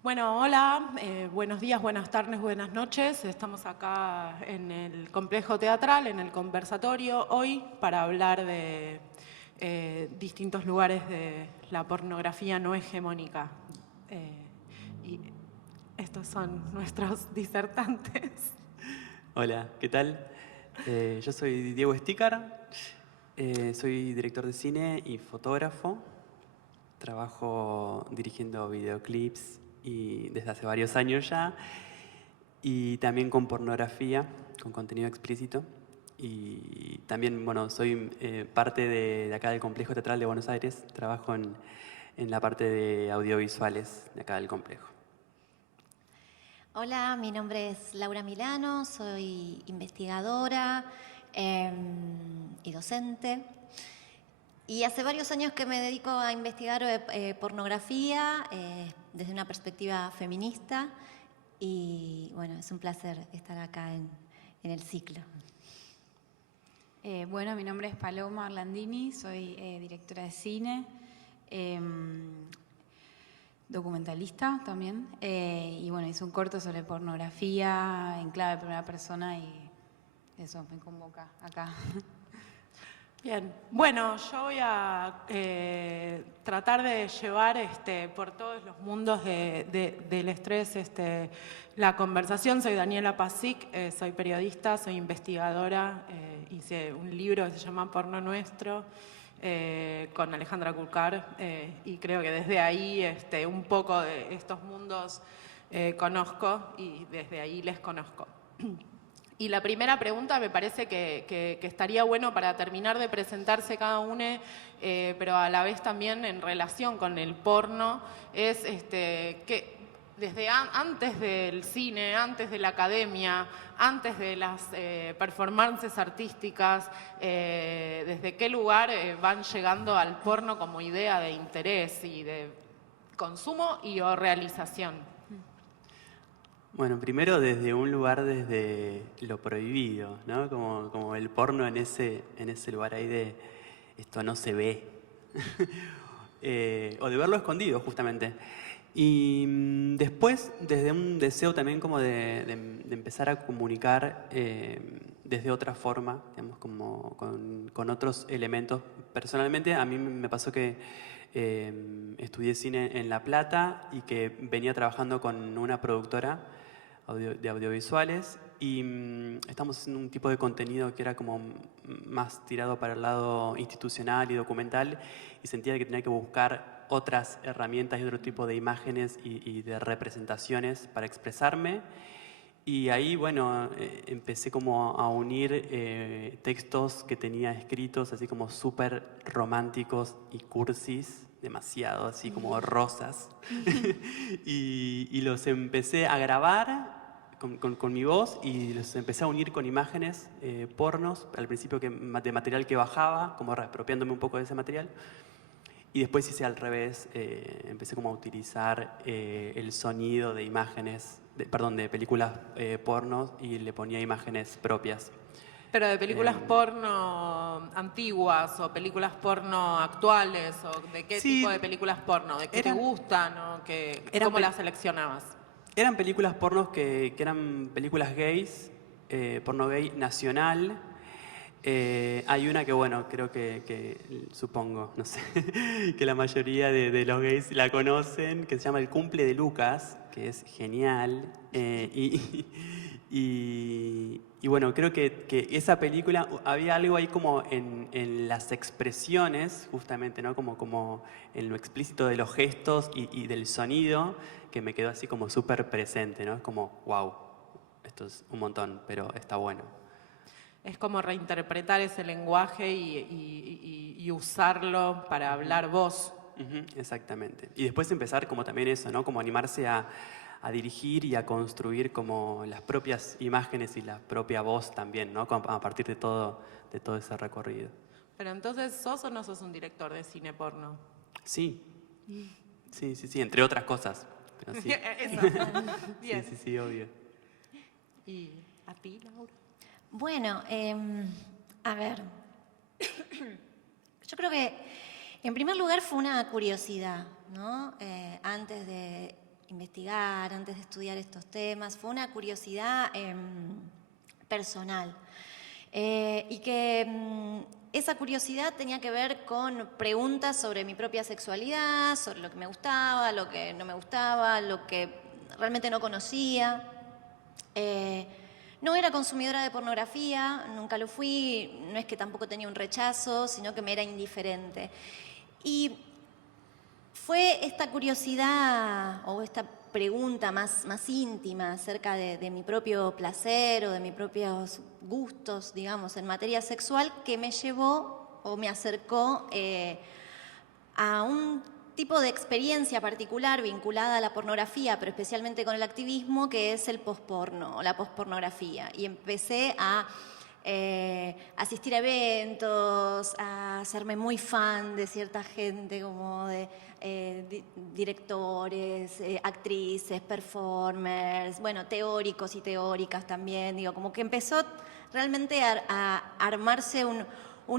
Bueno, hola, buenos días, buenas tardes, buenas noches. Estamos acá en el complejo teatral, en el conversatorio, hoy para hablar de distintos lugares de la pornografía no hegemónica. Y estos son nuestros disertantes. Hola, ¿qué tal? Yo soy Diego Estícar, soy director de cine y fotógrafo. Trabajo dirigiendo videoclips y desde hace varios años ya. Y también con pornografía, con contenido explícito. Y también, bueno, soy parte de acá del Complejo Teatral de Buenos Aires. Trabajo en la parte de audiovisuales de acá del complejo. Hola, mi nombre es Laura Milano, soy investigadora y docente. Y hace varios años que me dedico a investigar pornografía desde una perspectiva feminista. Y bueno, es un placer estar acá en el ciclo. Bueno, mi nombre es Paloma Orlandini, soy directora de cine, documentalista también, y bueno, hice un corto sobre pornografía en clave de primera persona y eso me convoca acá. Bien, bueno, yo voy a tratar de llevar por todos los mundos del estrés la conversación. Soy Daniela Pasic, soy periodista, soy investigadora, hice un libro que se llama Porno Nuestro con Alejandra Kulkar y creo que desde ahí un poco de estos mundos conozco y desde ahí les conozco. Y la primera pregunta me parece que estaría bueno para terminar de presentarse cada uno, pero a la vez también en relación con el porno, es que desde antes del cine, antes de la academia, antes de las performances artísticas, desde qué lugar van llegando al porno como idea de interés y de consumo y o realización. Bueno, primero desde un lugar desde lo prohibido, ¿no? Como el porno en ese lugar ahí de esto no se ve. O de verlo escondido, justamente. Y después, desde un deseo también como de empezar a comunicar desde otra forma, digamos, como con otros elementos. Personalmente, a mí me pasó que estudié cine en La Plata y que venía trabajando con una productora de audiovisuales y estamos haciendo un tipo de contenido que era como más tirado para el lado institucional y documental y sentía que tenía que buscar otras herramientas y otro tipo de imágenes y de representaciones para expresarme. Y ahí, bueno, empecé como a unir textos que tenía escritos así como súper románticos y cursis, demasiado, así como rosas. Y los empecé a grabar con mi voz y los empecé a unir con imágenes pornos, al principio de material que bajaba, como reapropiándome un poco de ese material. Y después hice al revés, empecé como a utilizar el sonido de imágenes, de películas pornos y le ponía imágenes propias. Pero de películas porno antiguas o películas porno actuales, o de qué Sí, tipo de películas porno, de qué te eran, gustan o cómo las seleccionabas. eran películas pornos que eran películas gays, porno gay nacional. Hay una que, bueno, creo supongo, no sé, que la mayoría de los gays la conocen, que se llama El cumple de Lucas, que es genial. Y bueno, creo que esa película, había algo ahí como en las expresiones, justamente, ¿no? Como en lo explícito de los gestos y del sonido, que me quedó así como súper presente, ¿no? Es como, wow, esto es un montón, pero está bueno. Es como reinterpretar ese lenguaje y usarlo para hablar vos. Ujú, exactamente. Y después empezar como también eso, ¿no? Como animarse a dirigir y a construir como las propias imágenes y la propia voz también, ¿no? A partir de todo ese recorrido. Pero entonces, ¿sos o no sos un director de cine porno? Sí, sí, entre otras cosas. Pero sí. Eso. Sí, Bien. sí, obvio. ¿Y a ti, Laura? Bueno, a ver, yo creo que en primer lugar fue una curiosidad, ¿no? Antes de investigar, antes de estudiar estos temas. Fue una curiosidad personal. Y que esa curiosidad tenía que ver con preguntas sobre mi propia sexualidad, sobre lo que me gustaba, lo que no me gustaba, lo que realmente no conocía. No era consumidora de pornografía, nunca lo fui, no es que tampoco tenía un rechazo, sino que me era indiferente. Y fue esta curiosidad o esta pregunta más íntima acerca de mi propio placer o de mis propios gustos, digamos, en materia sexual, que me llevó o me acercó a un tipo de experiencia particular vinculada a la pornografía, pero especialmente con el activismo, que es el posporno o la pospornografía. Y empecé a asistir a eventos, a hacerme muy fan de cierta gente, como de directores, actrices, performers, bueno, teóricos y teóricas también, digo, como que empezó realmente a armarse un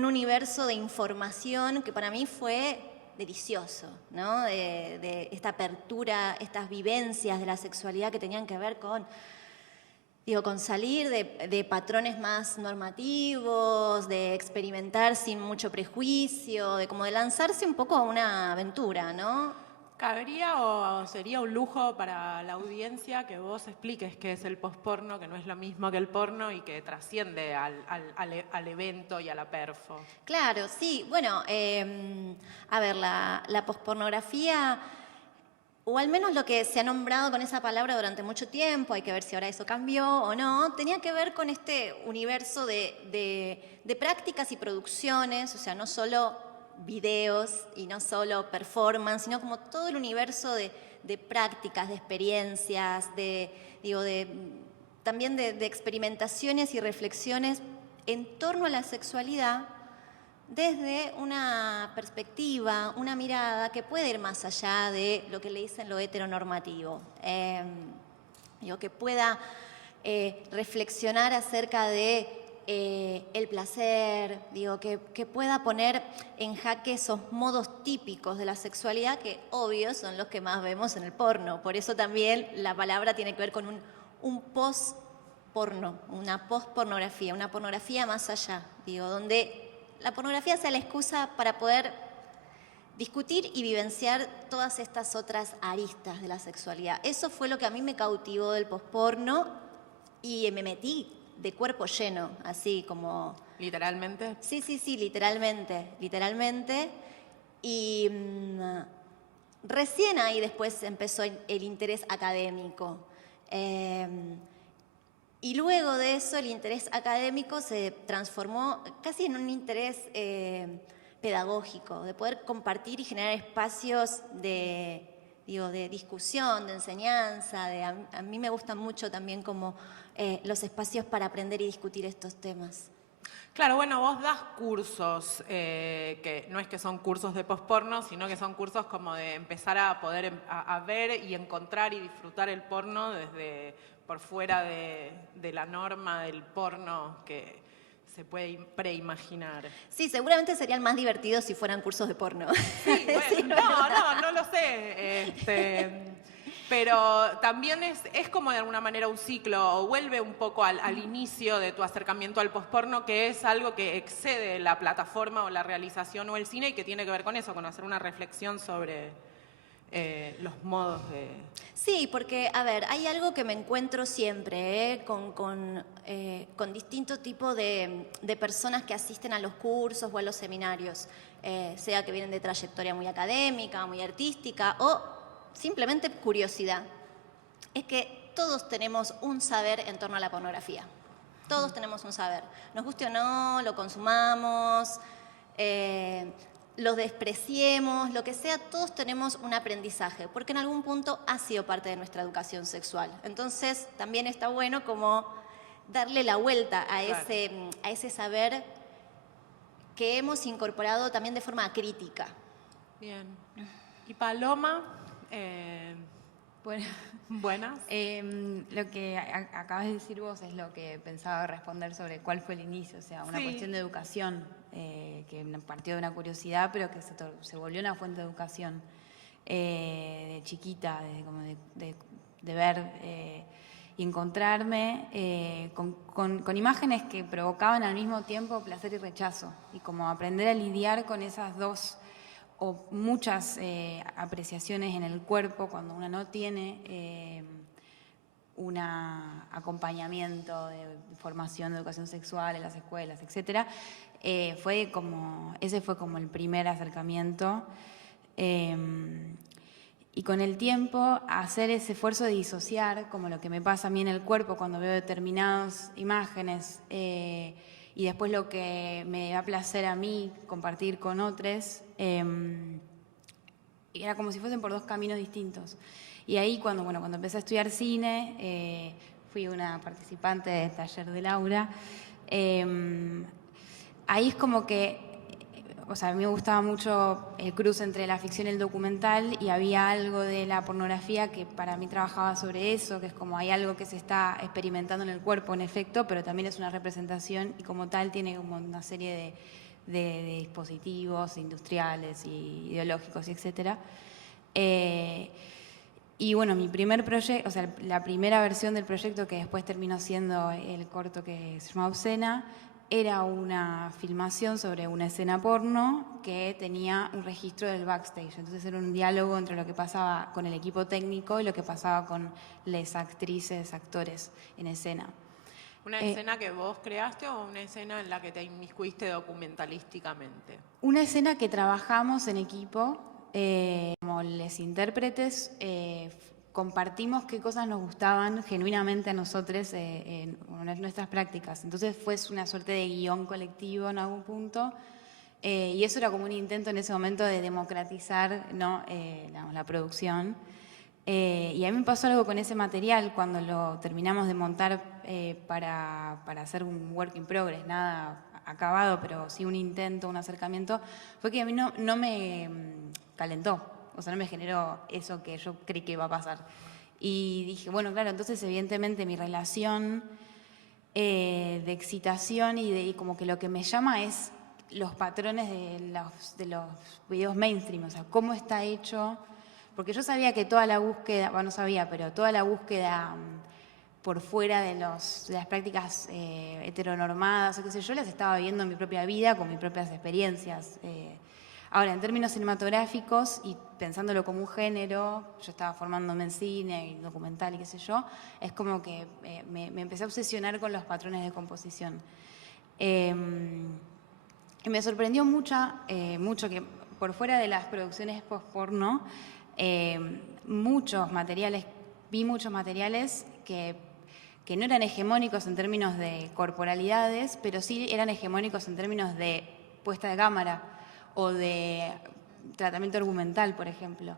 universo de información que para mí fue delicioso, ¿no? De esta apertura, estas vivencias de la sexualidad que tenían que ver con, digo, con salir de patrones más normativos, de experimentar sin mucho prejuicio, de como de lanzarse un poco a una aventura, ¿no? ¿Cabería o sería un lujo para la audiencia que vos expliques qué es el posporno, que no es lo mismo que el porno y que trasciende al evento y a la perfo? Claro, sí. Bueno, a ver, la pospornografía, o al menos lo que se ha nombrado con esa palabra durante mucho tiempo, hay que ver si ahora eso cambió o no, tenía que ver con este universo de prácticas y producciones, o sea, no solo videos y no solo performance, sino como todo el universo de prácticas, de experiencias, también de experimentaciones y reflexiones en torno a la sexualidad desde una perspectiva, una mirada que puede ir más allá de lo que le dicen lo heteronormativo. Que pueda reflexionar acerca de el placer, que pueda poner en jaque esos modos típicos de la sexualidad que, obvio, son los que más vemos en el porno. Por eso también la palabra tiene que ver con un post-porno, una post-pornografía, una pornografía más allá, donde la pornografía sea la excusa para poder discutir y vivenciar todas estas otras aristas de la sexualidad. Eso fue lo que a mí me cautivó del posporno y me metí de cuerpo lleno, así como... ¿Literalmente? Sí, literalmente. Y recién ahí después empezó el interés académico. Y luego de eso el interés académico se transformó casi en un interés pedagógico, de poder compartir y generar espacios de discusión, de enseñanza. A mí me gustan mucho también como los espacios para aprender y discutir estos temas. Claro, bueno, vos das cursos, que no es que son cursos de posporno, sino que son cursos como de empezar a poder a ver y encontrar y disfrutar el porno desde por fuera de la norma del porno que se puede preimaginar. Sí, seguramente serían más divertidos si fueran cursos de porno. Sí, bueno, no lo sé. Pero también es como de alguna manera un ciclo, o vuelve un poco al inicio de tu acercamiento al posporno, que es algo que excede la plataforma o la realización o el cine y que tiene que ver con eso, con hacer una reflexión sobre los modos de... Sí, porque, a ver, hay algo que me encuentro siempre con distintos tipos de personas que asisten a los cursos o a los seminarios, sea que vienen de trayectoria muy académica, muy artística o simplemente curiosidad. Es que todos tenemos un saber en torno a la pornografía. Todos tenemos un saber. Nos guste o no, lo consumamos, lo despreciemos, lo que sea, todos tenemos un aprendizaje, porque en algún punto ha sido parte de nuestra educación sexual. Entonces, también está bueno como darle la vuelta a ese saber que hemos incorporado también de forma crítica. Bien. ¿Y Paloma? Bueno, ¿Buenas? lo que acabas de decir vos es lo que pensaba responder sobre cuál fue el inicio, o sea, una cuestión de educación, que partió de una curiosidad, pero que se volvió una fuente de educación. de chiquita, de ver y encontrarme con imágenes que provocaban al mismo tiempo placer y rechazo, y como aprender a lidiar con esas dos o muchas apreciaciones en el cuerpo cuando uno no tiene un acompañamiento de formación de educación sexual en las escuelas, etcétera. Ese fue como el primer acercamiento. Y con el tiempo hacer ese esfuerzo de disociar, como lo que me pasa a mí en el cuerpo cuando veo determinadas imágenes, y después lo que me da placer a mí compartir con otros, era como si fuesen por dos caminos distintos. Y ahí cuando empecé a estudiar cine, fui una participante del taller de Laura, ahí es como que, o sea, a mí me gustaba mucho el cruce entre la ficción y el documental, y había algo de la pornografía que para mí trabajaba sobre eso, que es como hay algo que se está experimentando en el cuerpo, en efecto, pero también es una representación y como tal tiene como una serie de dispositivos industriales y ideológicos, y etcétera. Y bueno, mi primer proyecto, o sea, la primera versión del proyecto que después terminó siendo el corto que se llama Obscena, era una filmación sobre una escena porno que tenía un registro del backstage. Entonces era un diálogo entre lo que pasaba con el equipo técnico y lo que pasaba con las actrices, actores en escena. ¿Una escena que vos creaste o una escena en la que te inmiscuiste documentalísticamente? Una escena que trabajamos en equipo, como les intérpretes, compartimos qué cosas nos gustaban genuinamente a nosotros en nuestras prácticas. Entonces fue una suerte de guión colectivo en algún punto, y eso era como un intento en ese momento de democratizar, ¿no? La producción. Y a mí me pasó algo con ese material cuando lo terminamos de montar para hacer un work in progress, nada acabado, pero sí un intento, un acercamiento, fue que a mí no me calentó. O sea, no me generó eso que yo creí que iba a pasar. Y dije, bueno, claro, entonces evidentemente mi relación de excitación y como que lo que me llama es los patrones de los videos mainstream, o sea, cómo está hecho. Porque yo sabía que toda la búsqueda, bueno, no sabía, pero toda la búsqueda por fuera de las prácticas heteronormadas, o qué sé yo, las estaba viviendo en mi propia vida, con mis propias experiencias. Ahora, en términos cinematográficos y pensándolo como un género, yo estaba formándome en cine y documental y qué sé yo, es como que me empecé a obsesionar con los patrones de composición. Y me sorprendió mucho que por fuera de las producciones post-porno, vi muchos materiales que no eran hegemónicos en términos de corporalidades, pero sí eran hegemónicos en términos de puesta de cámara o de tratamiento argumental, por ejemplo.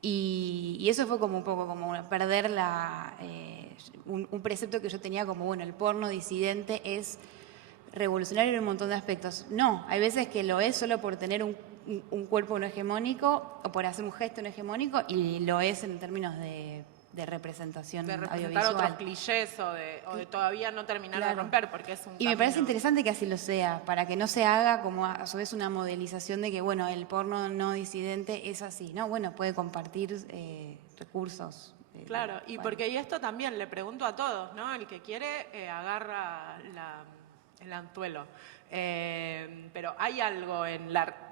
Y eso fue como un poco como perder un precepto que yo tenía como, bueno, el porno disidente es revolucionario en un montón de aspectos. No, hay veces que lo es solo por tener un cuerpo no hegemónico o por hacer un gesto no hegemónico, y lo es en términos de representación de representar audiovisual. otros clichés o de todavía no terminar de romper, porque es un Y me parece camino. interesante que así lo sea, para que no se haga como a su vez una modelización de que, bueno, el porno no disidente es así, ¿no? Bueno, puede compartir recursos. Claro, y bueno. porque y esto también le pregunto a todos, ¿no? El que quiere agarra el anzuelo. Pero hay algo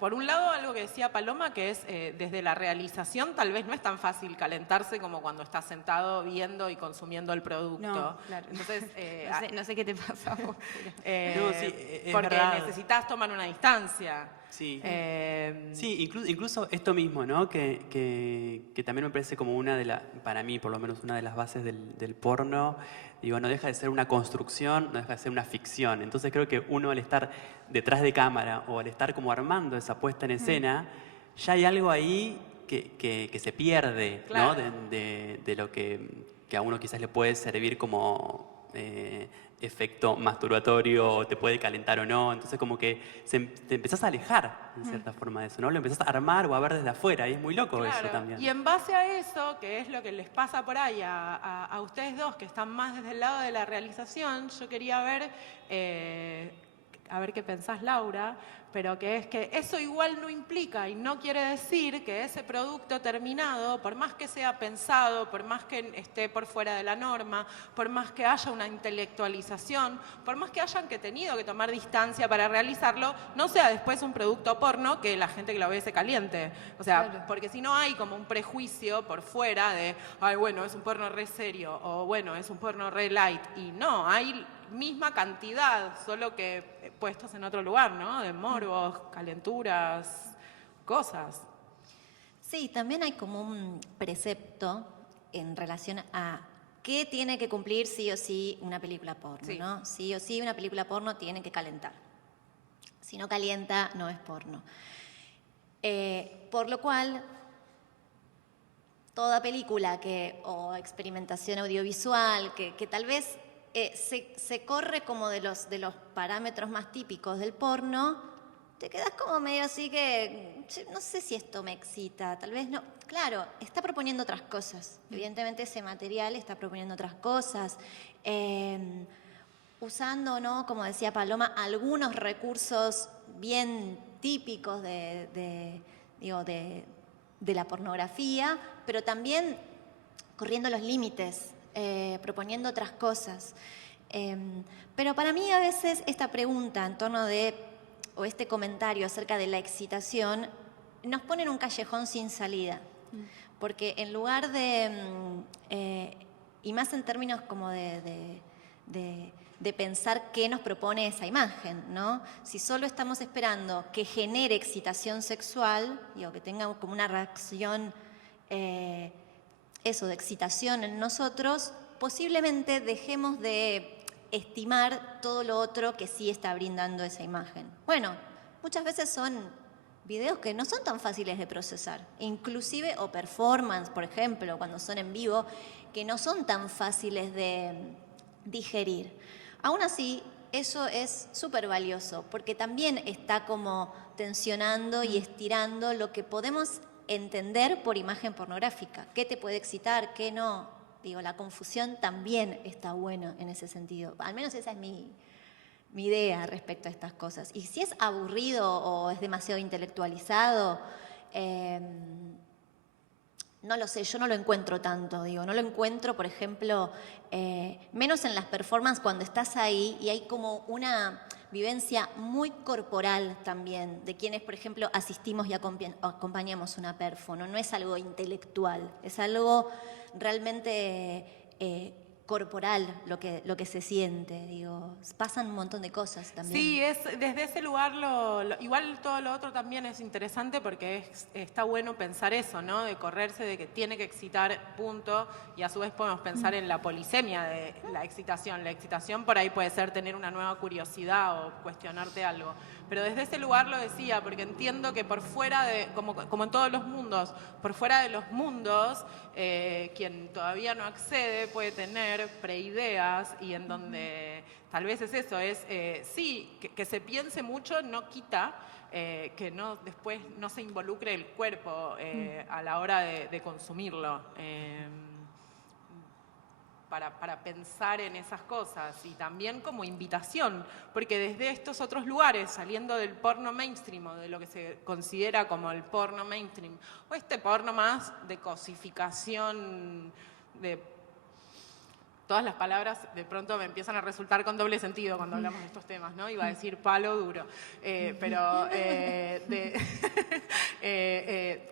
por un lado, algo que decía Paloma, que es desde la realización tal vez no es tan fácil calentarse como cuando estás sentado viendo y consumiendo el producto. No, claro. Entonces, no sé qué te pasa a vos. No, sí, es porque verdad. necesitas tomar una distancia. Sí, sí, incluso esto mismo, ¿no? Que también me parece como para mí por lo menos, una de las bases del porno. Digo, no deja de ser una construcción, no deja de ser una ficción. Entonces creo que uno, al estar detrás de cámara o al estar como armando esa puesta en escena, ya hay algo ahí que se pierde, Claro. ¿no? De lo que a uno quizás le puede servir como efecto masturbatorio, o te puede calentar o no. Entonces como que te empezás a alejar en cierta forma de eso, ¿no? Lo empezás a armar o a ver desde afuera, y es muy loco eso Claro, también. y en base a eso, que es lo que les pasa por ahí a ustedes dos, que están más desde el lado de la realización, yo quería ver, a ver qué pensás, Laura, pero que es que eso igual no implica y no quiere decir que ese producto terminado, por más que sea pensado, por más que esté por fuera de la norma, por más que haya una intelectualización, por más que hayan tenido que tomar distancia para realizarlo, no sea después un producto porno que la gente que lo ve se caliente. O sea, Claro. porque si no hay como un prejuicio por fuera de, ay, bueno, es un porno re serio, o bueno, es un porno re light. Y no, hay misma cantidad, solo que puestos en otro lugar, ¿no? De morbos, calenturas, cosas. Sí, también hay como un precepto en relación a qué tiene que cumplir sí o sí una película porno, Sí. ¿no? Sí o sí una película porno tiene que calentar. Si no calienta, no es porno. Por lo cual, toda película o experimentación audiovisual que tal vez se corre como de los parámetros más típicos del porno, te quedas como medio así que, che, no sé si esto me excita, tal vez no. Claro, está proponiendo otras cosas. Evidentemente ese material está proponiendo otras cosas. Usando, ¿no? Como decía Paloma, algunos recursos bien típicos de la pornografía, pero también corriendo los límites, proponiendo otras cosas. Pero para mí a veces esta pregunta en torno o este comentario acerca de la excitación, nos pone en un callejón sin salida. Porque en lugar y más en términos como de pensar qué nos propone esa imagen, ¿no? Si solo estamos esperando que genere excitación sexual, que tenga como una reacción, de excitación en nosotros, posiblemente dejemos de estimar todo lo otro que sí está brindando esa imagen. Bueno, muchas veces son videos que no son tan fáciles de procesar, inclusive, o performance, por ejemplo, cuando son en vivo, que no son tan fáciles de digerir. Aún así, eso es súper valioso, porque también está como tensionando y estirando lo que podemos entender por imagen pornográfica. ¿Qué te puede excitar? ¿Qué no? La confusión también está buena en ese sentido. Al menos esa es mi idea respecto a estas cosas. Y si es aburrido o es demasiado intelectualizado, no lo sé, yo no lo encuentro tanto, no lo encuentro, por ejemplo, menos en las performances cuando estás ahí y hay como una vivencia muy corporal también de quienes, por ejemplo, asistimos y acompañamos una perfo, ¿no? No es algo intelectual, es algo realmente corporal lo que se siente, pasan un montón de cosas también. Sí, desde ese lugar, igual todo lo otro también es interesante porque está bueno pensar eso, ¿no? De correrse de que tiene que excitar, punto, y a su vez podemos pensar en la polisemia de la excitación. La excitación por ahí puede ser tener una nueva curiosidad o cuestionarte algo. Pero desde ese lugar lo decía, porque entiendo que por fuera como en todos los mundos, por fuera de los mundos, quien todavía no accede puede tener preideas y en donde tal vez es eso, sí, que se piense mucho no quita que después no se involucre el cuerpo a la hora de consumirlo. Para pensar en esas cosas y también como invitación, porque desde estos otros lugares, saliendo del porno mainstream o de lo que se considera como el porno mainstream, o este porno más de cosificación, todas las palabras de pronto me empiezan a resultar con doble sentido cuando hablamos de estos temas, ¿no? Iba a decir palo duro, pero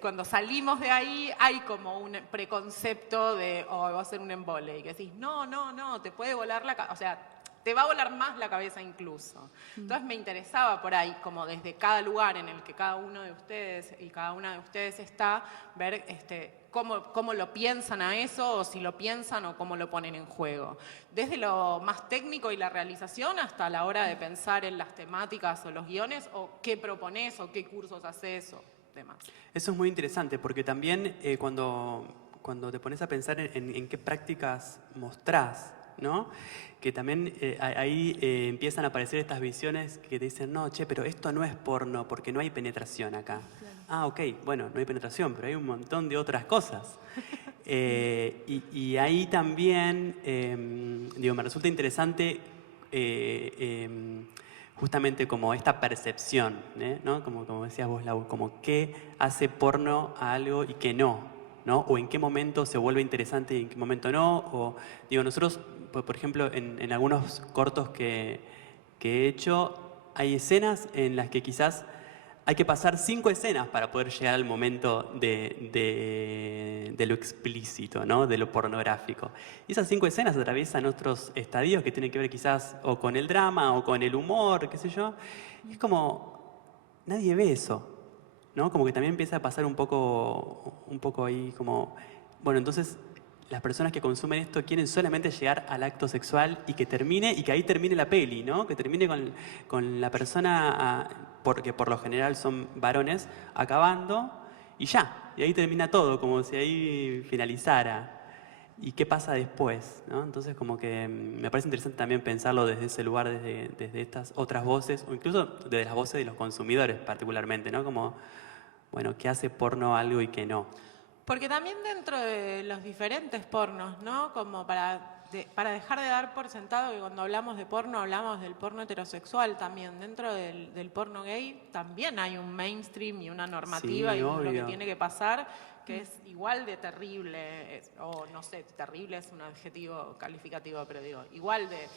cuando salimos de ahí hay como un preconcepto de, va a ser un embole, y que decís, no, te puede volar la cabeza, o sea, te va a volar más la cabeza incluso. Entonces me interesaba por ahí, como desde cada lugar en el que cada uno de ustedes y cada una de ustedes está, ver cómo lo piensan a eso, o si lo piensan o cómo lo ponen en juego. Desde lo más técnico y la realización hasta la hora de pensar en las temáticas o los guiones, o qué propones o qué cursos haces o demás. Eso es muy interesante porque también cuando te pones a pensar en qué prácticas mostrás, ¿no? Que también ahí empiezan a aparecer estas visiones que te dicen, no, che, pero esto no es porno porque no hay penetración acá. Claro. Ah, ok, bueno, no hay penetración, pero hay un montón de otras cosas. Y ahí también, me resulta interesante justamente como esta percepción, ¿no? Como decías vos, Lau, como qué hace porno a algo y qué no, ¿no? O en qué momento se vuelve interesante y en qué momento no. O, digo, nosotros, por ejemplo, en algunos cortos que he hecho, hay escenas en las que quizás hay que pasar 5 escenas para poder llegar al momento de lo explícito, ¿no? De lo pornográfico. Y esas 5 escenas atraviesan otros estadios que tienen que ver quizás o con el drama o con el humor, qué sé yo. Y es como, nadie ve eso, ¿no? Como que también empieza a pasar un poco ahí como, bueno, entonces las personas que consumen esto quieren solamente llegar al acto sexual y que termine, y que ahí termine la peli, ¿no? Que termine con la persona, porque por lo general son varones, acabando y ya. Y ahí termina todo, como si ahí finalizara. ¿Y qué pasa después? ¿No? Entonces como que me parece interesante también pensarlo desde ese lugar, desde estas otras voces, o incluso desde las voces de los consumidores particularmente, ¿no? Como, bueno, ¿qué hace porno algo y qué no? Porque también dentro de los diferentes pornos, ¿no? Como para dejar de dar por sentado que cuando hablamos de porno hablamos del porno heterosexual también. Dentro del porno gay también hay un mainstream y una normativa Sí, y lo que obvio. tiene que pasar, que es igual de terrible, o no sé, terrible es un adjetivo calificativo, pero digo, igual de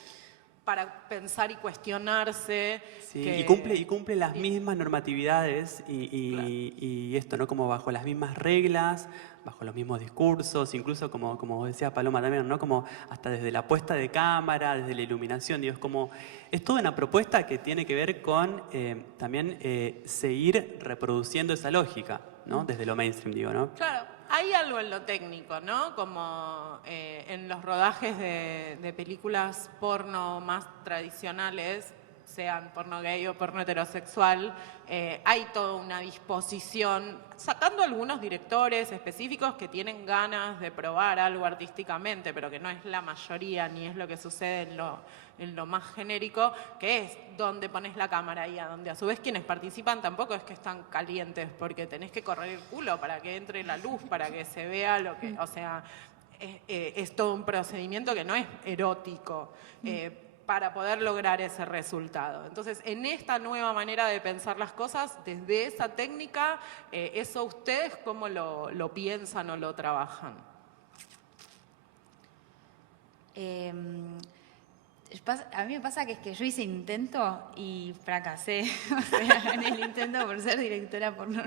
para pensar y cuestionarse. Sí, que, y cumple las mismas normatividades Claro. y esto, ¿no? Como bajo las mismas reglas, bajo los mismos discursos, incluso como decía Paloma también, ¿no? Como hasta desde la puesta de cámara, desde la iluminación, digo, es toda una propuesta que tiene que ver con también seguir reproduciendo esa lógica, ¿no? Desde lo mainstream, digo, ¿no? Claro, hay algo en lo técnico, ¿no? Como en los rodajes de películas porno más tradicionales, sean porno gay o porno heterosexual, hay toda una disposición, sacando algunos directores específicos que tienen ganas de probar algo artísticamente, pero que no es la mayoría ni es lo que sucede en lo más genérico, que es donde pones la cámara y a donde a su vez quienes participan tampoco es que están calientes, porque tenés que correr el culo para que entre la luz, para que se vea lo que, o sea, es todo un procedimiento que no es erótico. Para poder lograr ese resultado. Entonces, en esta nueva manera de pensar las cosas, desde esa técnica, ¿eso ustedes cómo lo piensan o lo trabajan? A mí me pasa que es que yo hice intento y fracasé. O sea, en el intento por ser directora porno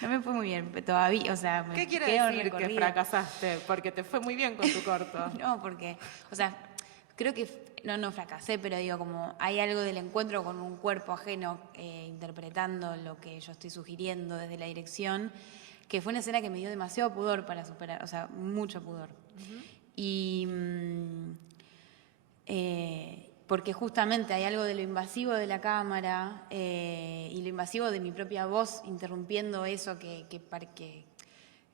no me fue muy bien todavía. O sea, me ¿Qué quiere quedo decir que recorrida. fracasaste? Porque te fue muy bien con tu corto. No, porque, o sea, creo que no fracasé, pero digo, como hay algo del encuentro con un cuerpo ajeno interpretando lo que yo estoy sugiriendo desde la dirección, que fue una escena que me dio demasiado pudor para superar, o sea, mucho pudor. Y porque justamente hay algo de lo invasivo de la cámara y lo invasivo de mi propia voz interrumpiendo eso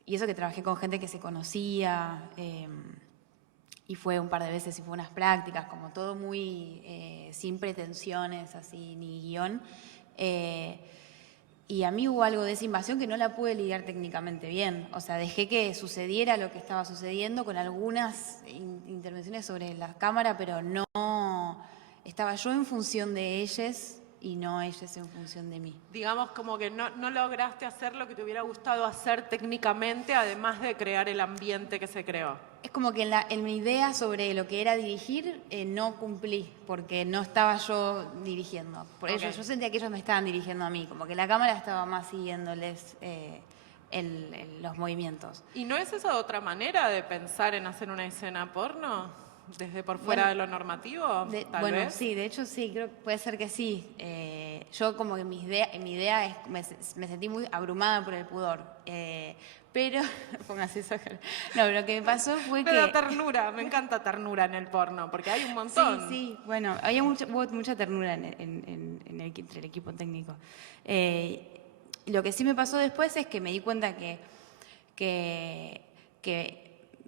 y eso que trabajé con gente que se conocía. Y fue un par de veces y fue unas prácticas, como todo muy sin pretensiones, así, ni guión. Y a mí hubo algo de esa invasión que no la pude lidiar técnicamente bien. O sea, dejé que sucediera lo que estaba sucediendo con algunas intervenciones sobre la cámara, pero no estaba yo en función de ellas y no ellas en función de mí. Digamos como que no lograste hacer lo que te hubiera gustado hacer técnicamente, además de crear el ambiente que se creó. Es como que en mi idea sobre lo que era dirigir no cumplí, porque no estaba yo dirigiendo. Por ello, yo sentía que ellos me estaban dirigiendo a mí, como que la cámara estaba más siguiéndoles los movimientos. ¿Y no es esa otra manera de pensar en hacer una escena porno? ¿Desde por fuera de lo normativo? Tal vez. Sí, de hecho sí, creo que puede ser que sí. Yo como que mi idea es, me sentí muy abrumada por el pudor. Pero, póngase esa cara. No, pero lo que me pasó fue Me que... da ternura, me encanta ternura en el porno, porque hay un montón. Sí, bueno, hubo mucha ternura entre el equipo técnico. Lo que sí me pasó después es que me di cuenta que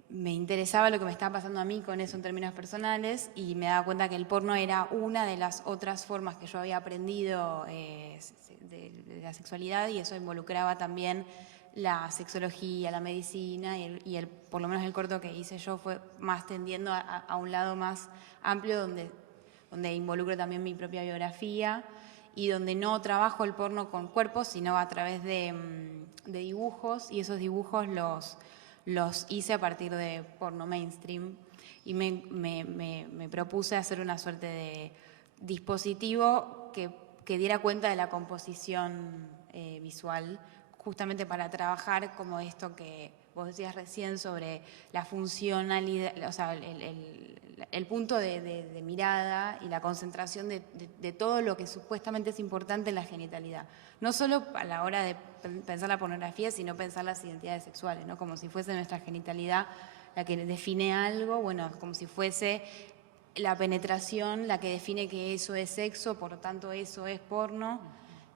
me interesaba lo que me estaba pasando a mí con eso en términos personales y me daba cuenta que el porno era una de las otras formas que yo había aprendido de la sexualidad y eso involucraba también la sexología, la medicina y por lo menos el corto que hice yo fue más tendiendo a un lado más amplio donde donde involucro también mi propia biografía y donde no trabajo el porno con cuerpos, sino a través de dibujos, y esos dibujos los hice a partir de porno mainstream, y me propuse hacer una suerte de dispositivo que diera cuenta de la composición visual, justamente para trabajar como esto que vos decías recién sobre la funcionalidad, o sea, el punto de mirada y la concentración de todo lo que supuestamente es importante en la genitalidad. No solo a la hora de pensar la pornografía, sino pensar las identidades sexuales, ¿no? Como si fuese nuestra genitalidad la que define algo, bueno, como si fuese la penetración la que define que eso es sexo, por lo tanto eso es porno,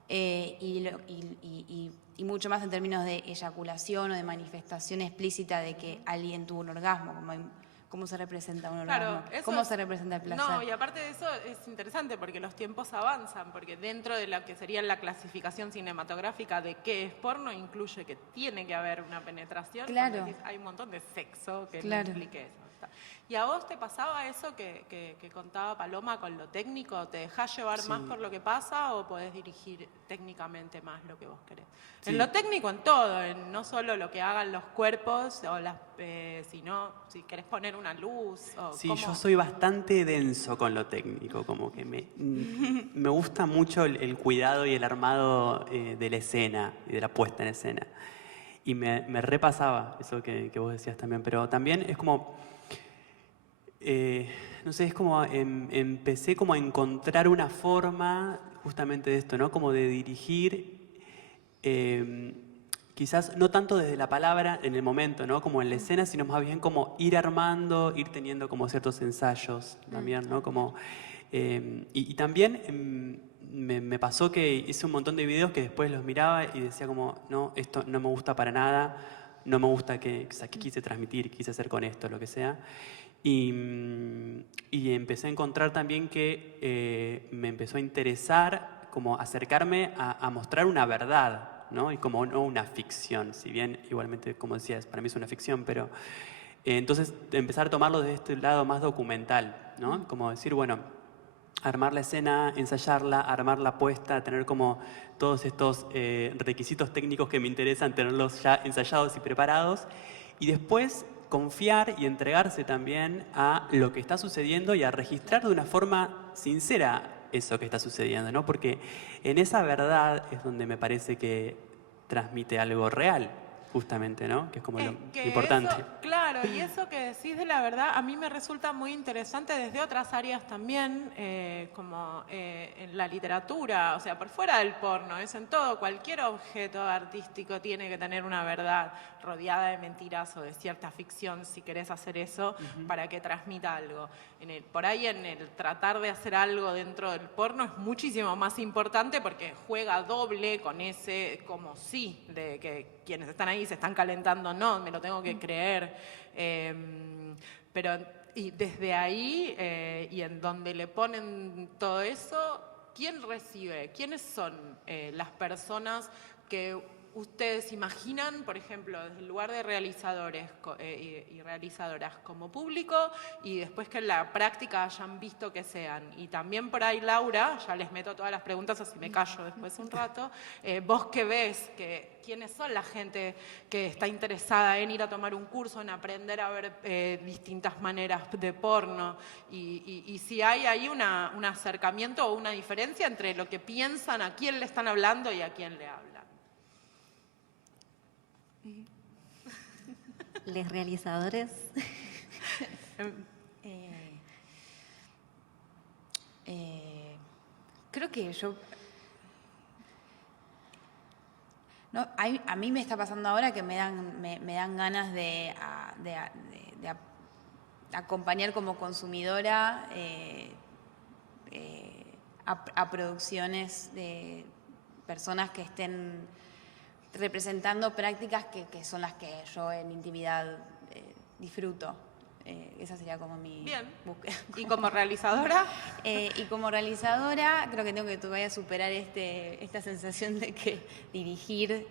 y mucho más en términos de eyaculación o de manifestación explícita de que alguien tuvo un orgasmo, cómo se representa un orgasmo, cómo se representa el placer. No, y aparte de eso es interesante porque los tiempos avanzan, porque dentro de lo que sería la clasificación cinematográfica de qué es porno, incluye que tiene que haber una penetración. Claro. Decís, hay un montón de sexo que Claro. no implique eso. ¿Y a vos te pasaba eso que contaba Paloma con lo técnico? ¿Te dejás llevar Sí. más por lo que pasa o podés dirigir técnicamente más lo que vos querés? Sí. En lo técnico, en todo, en no solo lo que hagan los cuerpos, o sino si querés poner una luz. O Sí, cómo... yo soy bastante denso con lo técnico, como que me gusta mucho el cuidado y el armado de la escena y de la puesta en escena. Y me repasaba eso que vos decías también, pero también es como, no sé, es como empecé como a encontrar una forma justamente de esto, ¿no? Como de dirigir, quizás no tanto desde la palabra en el momento, ¿no? Como en la escena, sino más bien como ir armando, ir teniendo como ciertos ensayos también, ¿no? Como, y también me pasó que hice un montón de videos que después los miraba y decía como, no, esto no me gusta para nada, no me gusta qué quise transmitir, qué quise hacer con esto, lo que sea. Y empecé a encontrar también que me empezó a interesar como acercarme a mostrar una verdad, ¿no? Y como no una ficción, si bien igualmente, como decías, para mí es una ficción, pero entonces empezar a tomarlo desde este lado más documental, ¿no? Como decir, bueno, armar la escena, ensayarla, armar la puesta, tener como todos estos requisitos técnicos que me interesan, tenerlos ya ensayados y preparados, y después confiar y entregarse también a lo que está sucediendo y a registrar de una forma sincera eso que está sucediendo, ¿no? Porque en esa verdad es donde me parece que transmite algo real, justamente, ¿no? Que es como lo que importante. eso, claro, y eso que decís de la verdad a mí me resulta muy interesante desde otras áreas también, como en la literatura, o sea, por fuera del porno, es en todo, cualquier objeto artístico tiene que tener una verdad rodeada de mentiras o de cierta ficción, si querés hacer eso, para que transmita algo. Por ahí en el tratar de hacer algo dentro del porno es muchísimo más importante porque juega doble con ese como sí, de que quienes están ahí se están calentando, no, me lo tengo que creer. Pero y desde ahí y en donde le ponen todo eso, ¿quién recibe? ¿Quiénes son las personas que ustedes imaginan, por ejemplo, desde el lugar de realizadores y realizadoras como público y después que en la práctica hayan visto que sean? Y también por ahí, Laura, ya les meto todas las preguntas así me callo después un rato, vos que ves, ¿quiénes son la gente que está interesada en ir a tomar un curso, en aprender a ver distintas maneras de porno? Y si hay ahí un acercamiento o una diferencia entre lo que piensan, a quién le están hablando y a quién le hablan. Les realizadores. Creo que yo... No, a mí me está pasando ahora que me dan ganas de acompañar como consumidora a producciones de personas que estén representando prácticas que son las que yo en intimidad disfruto. Esa sería como mi búsqueda. ¿Y como realizadora? Y como realizadora creo que tengo que todavía superar esta sensación de que dirigir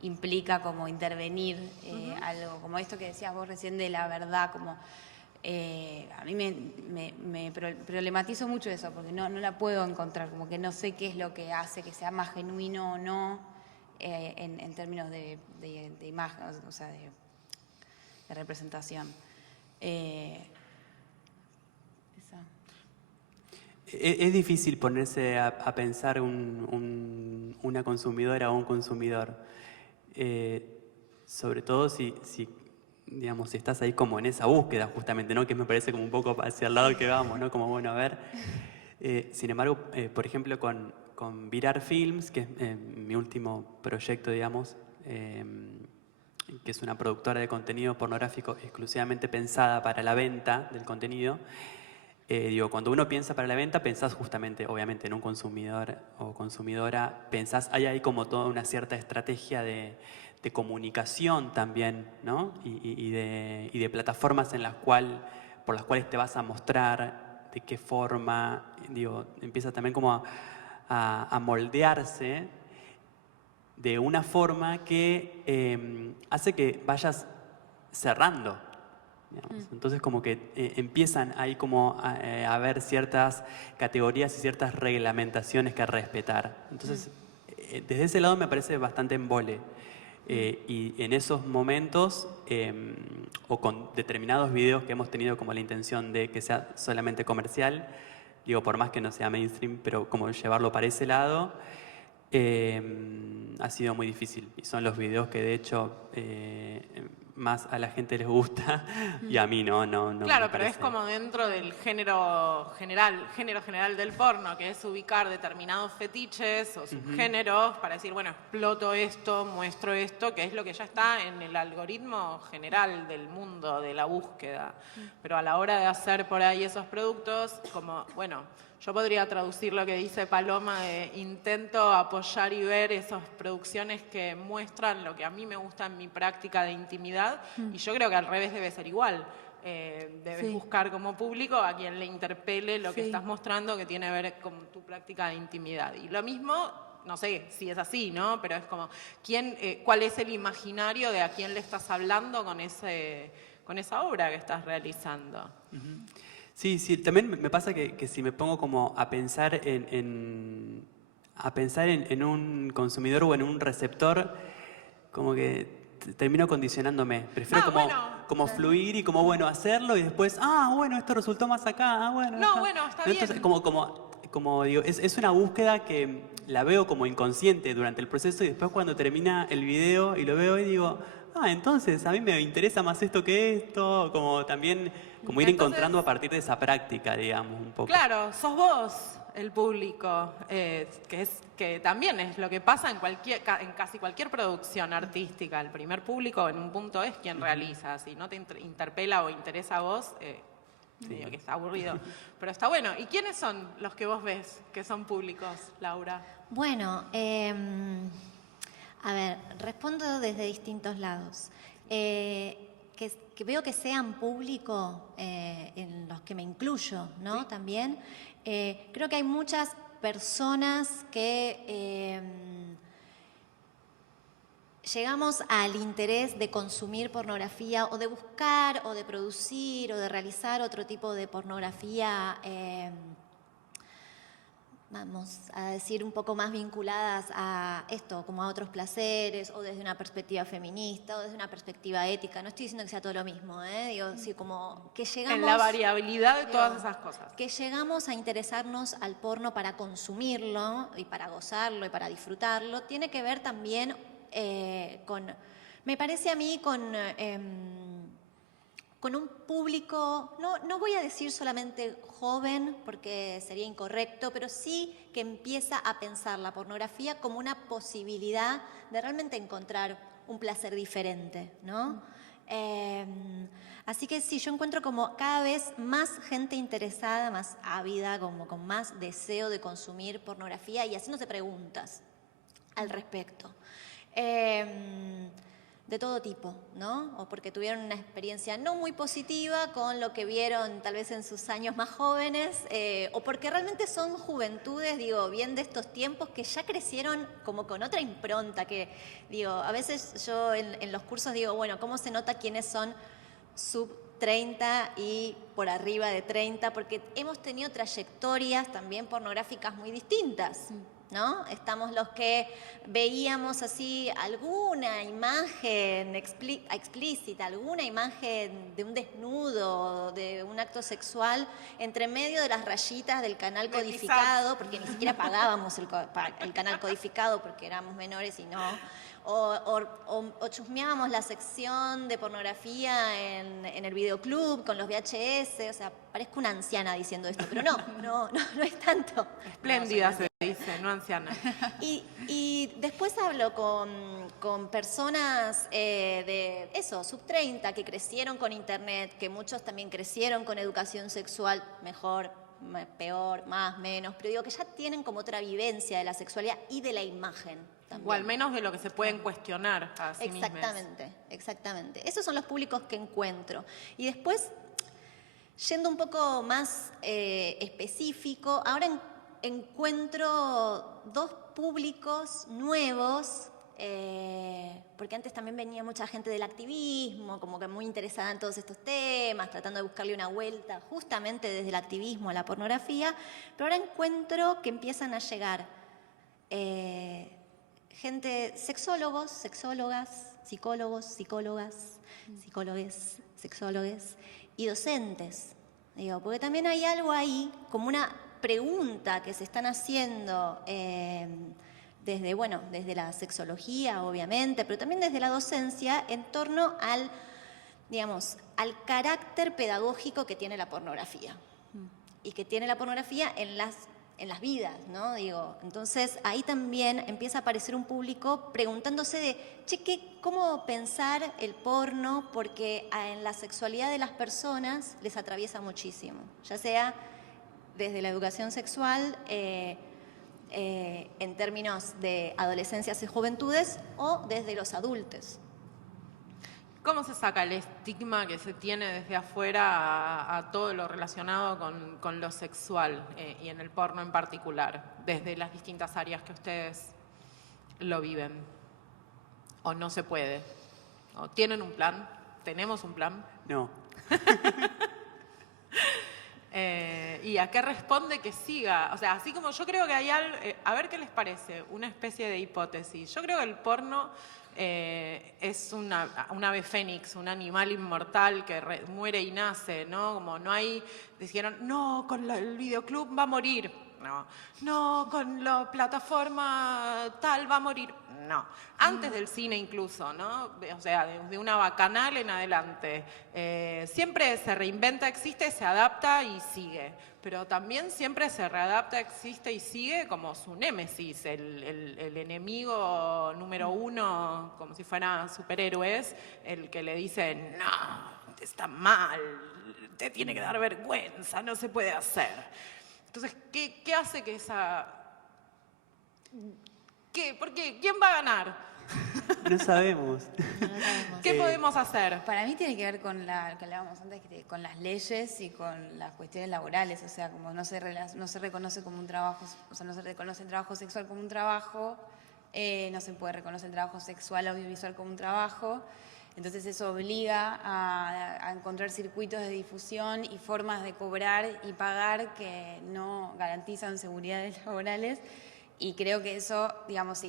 implica como intervenir algo, como esto que decías vos recién de la verdad, como A mí me problematizo mucho eso, porque no la puedo encontrar, como que no sé qué es lo que hace que sea más genuino o no en términos de imagen, o sea, de representación. Esa. Es difícil ponerse a pensar una consumidora o un consumidor, sobre todo si digamos, si estás ahí como en esa búsqueda justamente, ¿no? Que me parece como un poco hacia el lado que vamos, ¿no? Como bueno, a ver. Sin embargo, por ejemplo, con Virar Films, que es mi último proyecto, digamos, que es una productora de contenido pornográfico exclusivamente pensada para la venta del contenido. Digo, cuando uno piensa para la venta, pensás justamente, obviamente, en un consumidor o consumidora, pensás, hay ahí como toda una cierta estrategia de comunicación también, ¿no? Y de plataformas por las cuales te vas a mostrar, de qué forma, digo, empieza también como a moldearse de una forma que hace que vayas cerrando. Entonces como que empiezan ahí como a haber ciertas categorías y ciertas reglamentaciones que respetar. Entonces, desde ese lado me parece bastante embole. Y en esos momentos, o con determinados videos que hemos tenido como la intención de que sea solamente comercial, digo, por más que no sea mainstream, pero como llevarlo para ese lado, ha sido muy difícil. Y son los videos que de hecho más a la gente les gusta y a mí no Claro, me pero es parece. como dentro del género general del porno, que es ubicar determinados fetiches o subgéneros para decir, bueno, exploto esto, muestro esto, que es lo que ya está en el algoritmo general del mundo, de la búsqueda. Pero a la hora de hacer por ahí esos productos, como, bueno, yo podría traducir lo que dice Paloma de intento apoyar y ver esas producciones que muestran lo que a mí me gusta en mi práctica de intimidad y yo creo que al revés debe ser igual. Debes buscar como público a quien le interpele lo que estás mostrando que tiene que ver con tu práctica de intimidad. Y lo mismo, no sé si es así, ¿no? Pero es como, ¿cuál es el imaginario de a quién le estás hablando con esa obra que estás realizando? Sí, también me pasa que si me pongo como a pensar en un consumidor o en un receptor, como que termino condicionándome. Prefiero como fluir y como, bueno, hacerlo y después, bueno, esto resultó más acá, bueno. No, acá. bueno, está Entonces, bien. como digo, es una búsqueda que la veo como inconsciente durante el proceso y después cuando termina el video y lo veo y digo, entonces a mí me interesa más esto que esto, como también como ir Entonces, encontrando a partir de esa práctica, digamos, un poco. claro, sos vos el público, que también es lo que pasa en casi cualquier producción artística. El primer público en un punto es quien realiza. Si no te interpela o interesa a vos, medio que está aburrido. Pero está bueno. ¿Y quiénes son los que vos ves que son públicos, Laura? Bueno, a ver, respondo desde distintos lados. Que veo que sean público, en los que me incluyo, ¿no? Sí. También. Creo que hay muchas personas que llegamos al interés de consumir pornografía o de buscar o de producir o de realizar otro tipo de pornografía, vamos a decir, un poco más vinculadas a esto, como a otros placeres, o desde una perspectiva feminista, o desde una perspectiva ética. No estoy diciendo que sea todo lo mismo, digo, sí, como que llegamos... En la variabilidad de todas esas cosas. Que llegamos a interesarnos al porno para consumirlo, y para gozarlo, y para disfrutarlo, tiene que ver también me parece a mí, con un público, no voy a decir solamente joven, porque sería incorrecto, pero sí que empieza a pensar la pornografía como una posibilidad de realmente encontrar un placer diferente, ¿no? Así que sí, yo encuentro como cada vez más gente interesada, más ávida, como con más deseo de consumir pornografía y haciéndose preguntas al respecto. De todo tipo, ¿no? O porque tuvieron una experiencia no muy positiva con lo que vieron tal vez en sus años más jóvenes, o porque realmente son juventudes, digo, bien de estos tiempos que ya crecieron como con otra impronta, que, digo, a veces yo en los cursos digo, bueno, ¿cómo se nota quiénes son 30 y por arriba de 30, porque hemos tenido trayectorias también pornográficas muy distintas, ¿no? Estamos los que veíamos así alguna imagen explícita, alguna imagen de un desnudo, de un acto sexual, entre medio de las rayitas del canal codificado, porque ni siquiera pagábamos el canal codificado porque éramos menores y no. O chusmeábamos la sección de pornografía en el videoclub con los VHS, o sea, parezco una anciana diciendo esto, pero no es tanto. Espléndida se dice, no anciana. Y después hablo con personas de eso, sub 30, que crecieron con internet, que muchos también crecieron con educación sexual, mejor, peor, más, menos, pero digo que ya tienen como otra vivencia de la sexualidad y de la imagen también. O al menos de lo que se pueden cuestionar a sí mismos. Exactamente. Esos son los públicos que encuentro. Y después, yendo un poco más específico, ahora encuentro dos públicos nuevos, porque antes también venía mucha gente del activismo, como que muy interesada en todos estos temas, tratando de buscarle una vuelta justamente desde el activismo a la pornografía, pero ahora encuentro que empiezan a llegar gente, sexólogos, sexólogas, psicólogos, psicólogas, psicólogues, sexólogues y docentes. Digo, porque también hay algo ahí, como una pregunta que se están haciendo desde la sexología, obviamente, pero también desde la docencia, en torno al carácter pedagógico que tiene la pornografía. Y que tiene la pornografía en las vidas, ¿no? Digo, entonces ahí también empieza a aparecer un público preguntándose de, ¿cómo pensar el porno? Porque en la sexualidad de las personas les atraviesa muchísimo, ya sea desde la educación sexual, en términos de adolescencias y juventudes, o desde los adultos. ¿Cómo se saca el estigma que se tiene desde afuera a todo lo relacionado con lo sexual y en el porno en particular, desde las distintas áreas que ustedes lo viven? ¿O no se puede? ¿O tienen un plan? ¿Tenemos un plan? No. ¿Y a qué responde que siga? O sea, así como yo creo que hay algo, a ver qué les parece, una especie de hipótesis. Yo creo que el porno es un ave fénix, un animal inmortal que muere y nace, ¿no? Como no hay, dijeron, no, con el videoclub va a morir. No, con la plataforma tal va a morir. No, antes del cine incluso, ¿no? O sea, de una bacanal en adelante. Siempre se reinventa, existe, se adapta y sigue. Pero también siempre se readapta, existe y sigue como su némesis, el enemigo número uno, como si fueran superhéroes, el que le dice, no, está mal, te tiene que dar vergüenza, no se puede hacer. Entonces, ¿qué hace que esa... ¿Por qué? ¿Quién va a ganar? No sabemos. No ¿Qué podemos hacer? Para mí tiene que ver con lo que hablábamos antes, con las leyes y con las cuestiones laborales. O sea, como no se reconoce como un trabajo, o sea, no se reconoce el trabajo sexual como un trabajo, no se puede reconocer el trabajo sexual audiovisual como un trabajo. Entonces eso obliga a encontrar circuitos de difusión y formas de cobrar y pagar que no garantizan seguridades laborales. Y creo que eso, digamos,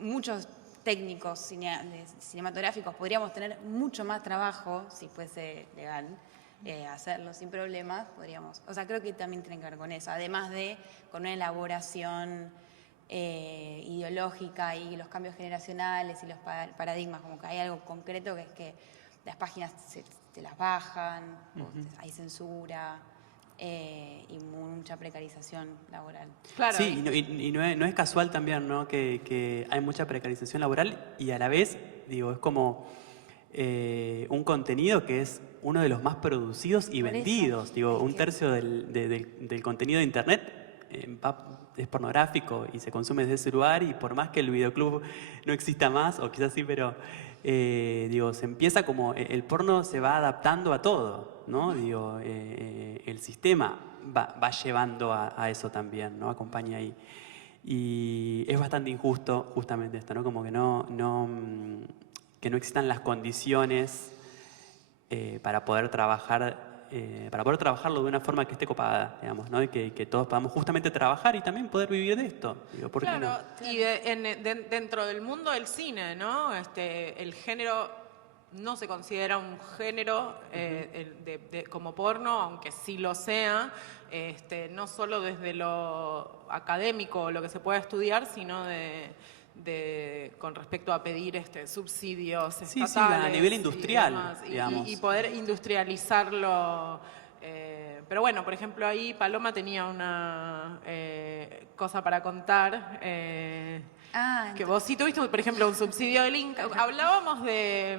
muchos técnicos cinematográficos podríamos tener mucho más trabajo si fuese legal, hacerlo sin problemas, podríamos. O sea, creo que también tiene que ver con eso, además de con una elaboración ideológica y los cambios generacionales y los paradigmas, como que hay algo concreto que es que las páginas te las bajan, hay censura y mucha precarización laboral. Claro. Sí, y no es casual también, ¿no? Que hay mucha precarización laboral y a la vez, digo, es como un contenido que es uno de los más producidos y Por vendidos. eso, Digo, es un que- tercio del contenido de Internet es pornográfico y se consume desde ese lugar, y por más que el videoclub no exista más, o quizás sí, pero digo, se empieza como el porno se va adaptando a todo, ¿no? Digo, el sistema va llevando a eso también, ¿no? Acompaña ahí. Y es bastante injusto justamente esto, ¿no? Como que no existan las condiciones para poder trabajarlo de una forma que esté copada, digamos, ¿no? Y que todos podamos justamente trabajar y también poder vivir de esto. Digo, ¿por qué no? Claro, y dentro del mundo del cine, ¿no? El género no se considera un género como porno, aunque sí lo sea, no solo desde lo académico o lo que se pueda estudiar, sino con respecto a pedir subsidios Sí, estatales. a nivel industrial, digamos. Y poder industrializarlo. Pero bueno, por ejemplo, ahí Paloma tenía una cosa para contar. Que vos sí tuviste, por ejemplo, un subsidio del Inca. Hablábamos de...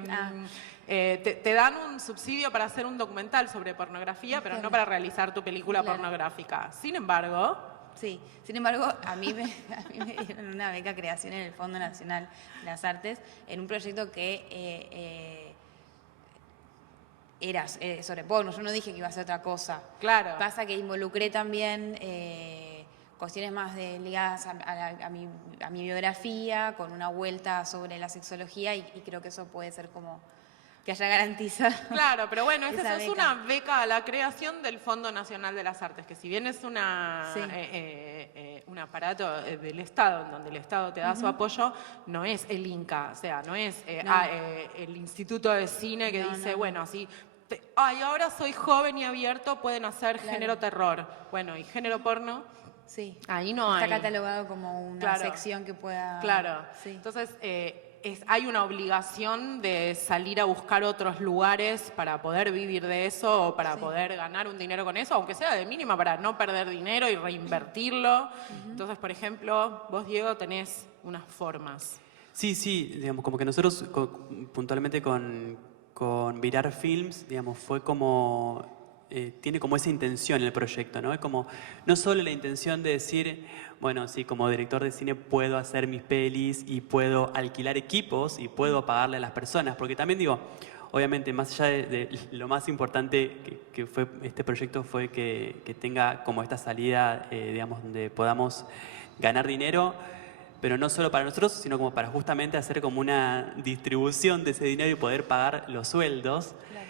te dan un subsidio para hacer un documental sobre pornografía, pero no para realizar tu película pornográfica. Sin embargo... Sí, sin embargo, a mí me dieron una beca creación en el Fondo Nacional de las Artes en un proyecto que era sobre porno. Yo no dije que iba a ser otra cosa. Claro. Pasa que involucré también cuestiones más ligadas a mi biografía, con una vuelta sobre la sexología, y creo que eso puede ser como que haya garantizado. Claro, pero bueno, es esa una beca a la creación del Fondo Nacional de las Artes, que si bien es un aparato del Estado, en donde el Estado te da su apoyo, no es el Inca, o sea, no es el Instituto de Cine que dice, bueno, así... ahora soy joven y abierto, pueden hacer género terror. Bueno, y género porno... Sí. Ahí no está hay. catalogado como una sección que pueda... Claro. Sí. Entonces, hay una obligación de salir a buscar otros lugares para poder vivir de eso o para poder ganar un dinero con eso, aunque sea de mínima, para no perder dinero y reinvertirlo. Entonces, por ejemplo, vos, Diego, tenés unas formas. Sí, digamos, como que nosotros puntualmente con Virar Films, digamos, fue como... tiene como esa intención el proyecto, ¿no? Es como, no solo la intención de decir, bueno, sí, como director de cine puedo hacer mis pelis y puedo alquilar equipos y puedo pagarle a las personas, porque también digo, obviamente, más allá de lo más importante que fue este proyecto fue que tenga como esta salida, digamos, donde podamos ganar dinero, pero no solo para nosotros, sino como para justamente hacer como una distribución de ese dinero y poder pagar los sueldos. Claro.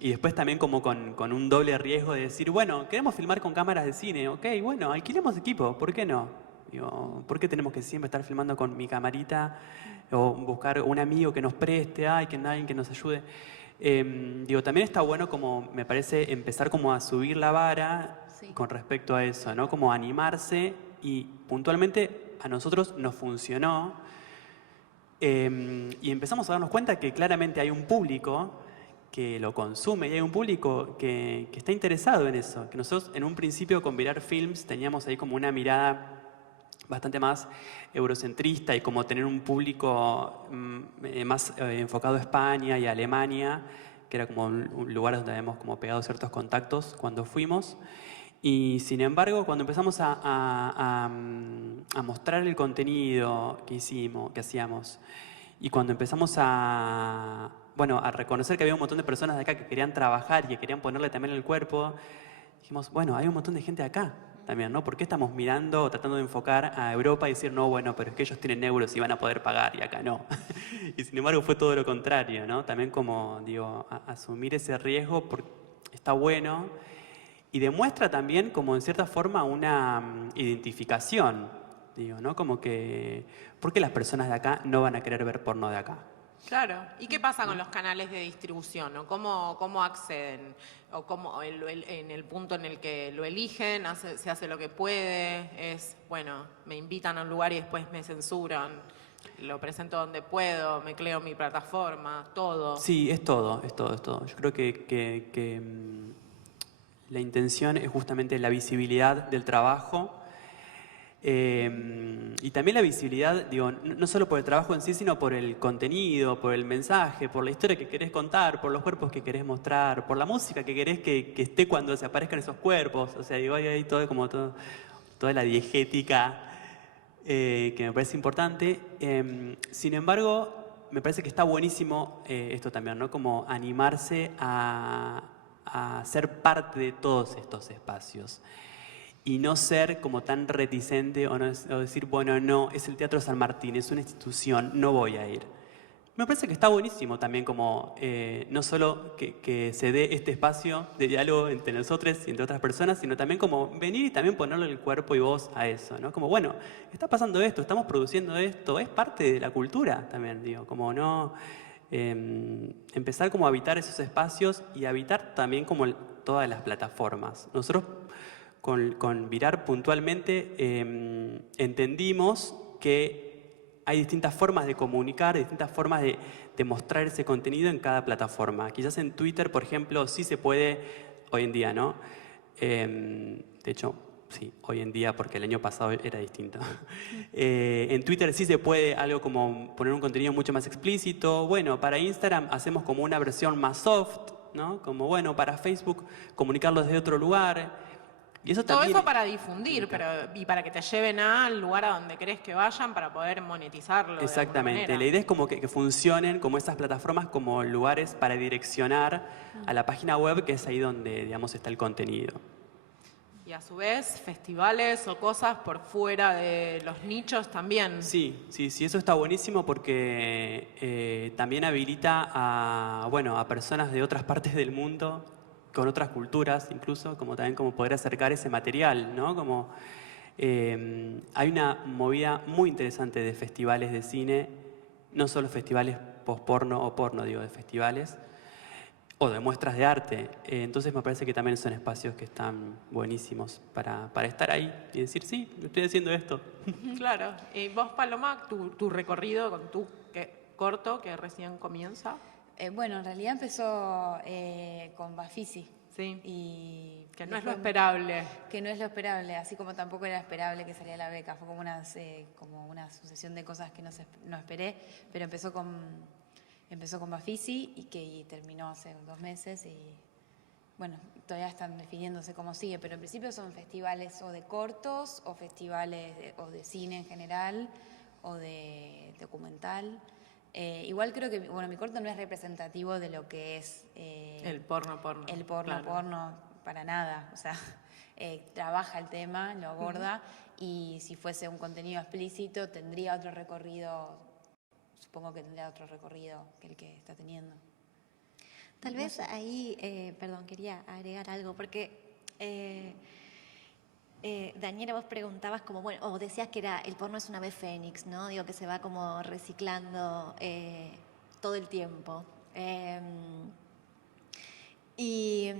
Y después también como con un doble riesgo de decir, bueno, queremos filmar con cámaras de cine, ok, bueno, alquilemos equipo, ¿por qué no? Digo, ¿por qué tenemos que siempre estar filmando con mi camarita o buscar un amigo que nos preste, alguien que nos ayude? Digo, también está bueno como, me parece, empezar como a subir la vara con respecto a eso, ¿no? Como animarse, y puntualmente a nosotros nos funcionó. Y empezamos a darnos cuenta que claramente hay un público que lo consume y hay un público que está interesado en eso. Que nosotros en un principio con Virar Films teníamos ahí como una mirada bastante más eurocentrista y como tener un público más enfocado a España y a Alemania, que era como un lugar donde habíamos como pegado ciertos contactos cuando fuimos. Y sin embargo, cuando empezamos a mostrar el contenido que hacíamos, y cuando empezamos a reconocer que había un montón de personas de acá que querían trabajar y que querían ponerle también el cuerpo, dijimos, bueno, hay un montón de gente acá también, ¿no? ¿Por qué estamos mirando o tratando de enfocar a Europa y decir, no, bueno, pero es que ellos tienen euros y van a poder pagar y acá no? Y sin embargo fue todo lo contrario, ¿no? También como, digo, asumir ese riesgo porque está bueno. Y demuestra también, como en cierta forma, una identificación, digo, ¿no? Como que, ¿por qué las personas de acá no van a querer ver porno de acá? Claro. ¿Y qué pasa con los canales de distribución? ¿O cómo acceden? ¿O cómo en el punto en el que lo eligen, se hace lo que puede? Bueno, me invitan a un lugar y después me censuran. Lo presento donde puedo, me creo mi plataforma, todo. Sí, es todo. Yo creo que la intención es justamente la visibilidad del trabajo y también la visibilidad, digo, no solo por el trabajo en sí, sino por el contenido, por el mensaje, por la historia que querés contar, por los cuerpos que querés mostrar, por la música que querés que esté cuando se aparezcan esos cuerpos. O sea, digo, hay ahí toda la diegética que me parece importante. Sin embargo, me parece que está buenísimo esto también, ¿no? Como animarse a ser parte de todos estos espacios y no ser como tan reticente o decir, bueno, no, es el Teatro San Martín, es una institución, no voy a ir. Me parece que está buenísimo también como no solo que se dé este espacio de diálogo entre nosotros y entre otras personas, sino también como venir y también ponerle el cuerpo y voz a eso, ¿no? Como, bueno, está pasando esto, estamos produciendo esto, es parte de la cultura también, digo, como no... empezar como a habitar esos espacios y habitar también como todas las plataformas. Nosotros con Virar puntualmente entendimos que hay distintas formas de comunicar, distintas formas de mostrar ese contenido en cada plataforma. Quizás en Twitter, por ejemplo, sí se puede, hoy en día, ¿no? De hecho, sí, hoy en día, porque el año pasado era distinto. En Twitter sí se puede algo como poner un contenido mucho más explícito. Bueno, para Instagram hacemos como una versión más soft, ¿no? Como, bueno, para Facebook comunicarlo desde otro lugar. Y eso Todo también... eso para difundir, y para que te lleven al lugar a donde querés que vayan para poder monetizarlo. Exactamente. La idea es como que funcionen como esas plataformas como lugares para direccionar a la página web, que es ahí donde, digamos, está el contenido. Y a su vez, festivales o cosas por fuera de los nichos también. Sí, eso está buenísimo porque también habilita a, bueno, a personas de otras partes del mundo, con otras culturas incluso, como también como poder acercar ese material, ¿no? Como, hay una movida muy interesante de festivales de cine, no solo festivales post-porno o porno, digo, de festivales, o de muestras de arte. Entonces me parece que también son espacios que están buenísimos para estar ahí y decir, sí, estoy haciendo esto. Claro. Y vos, Paloma, tu recorrido con tu corto que recién comienza. Bueno, en realidad empezó con Bafisi. Sí. Y Que no es lo esperable. Que no es lo esperable, así como tampoco era esperable que saliera la beca. Fue como una sucesión de cosas que no esperé, pero empezó con Bafisi y terminó hace 2 meses y bueno, todavía están definiéndose cómo sigue, pero en principio son festivales o de cortos o festivales o de cine en general o de documental. Igual creo que, bueno, mi corto no es representativo de lo que es... el porno. El porno, claro. para nada. O sea, trabaja el tema, lo aborda y si fuese un contenido explícito tendría otro recorrido, supongo que tendría otro recorrido que el que está teniendo. Tal vez ahí, perdón, quería agregar algo, porque Daniela, vos preguntabas como, bueno, o decías que el porno es una ave fénix, ¿no? Digo, que se va como reciclando todo el tiempo. Y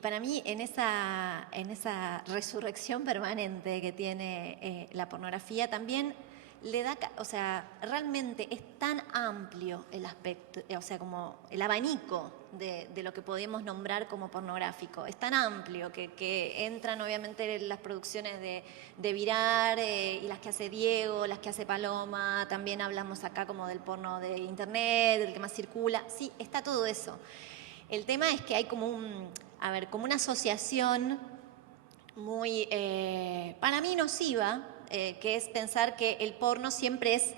para mí, en esa resurrección permanente que tiene la pornografía, también le da, o sea, realmente es tan amplio el aspecto, o sea, como el abanico de lo que podemos nombrar como pornográfico. Es tan amplio que entran obviamente las producciones de Virar y las que hace Diego, las que hace Paloma. También hablamos acá como del porno de internet, del que más circula. Sí, está todo eso. El tema es que hay como una asociación muy, para mí, nociva, que es pensar que el porno siempre es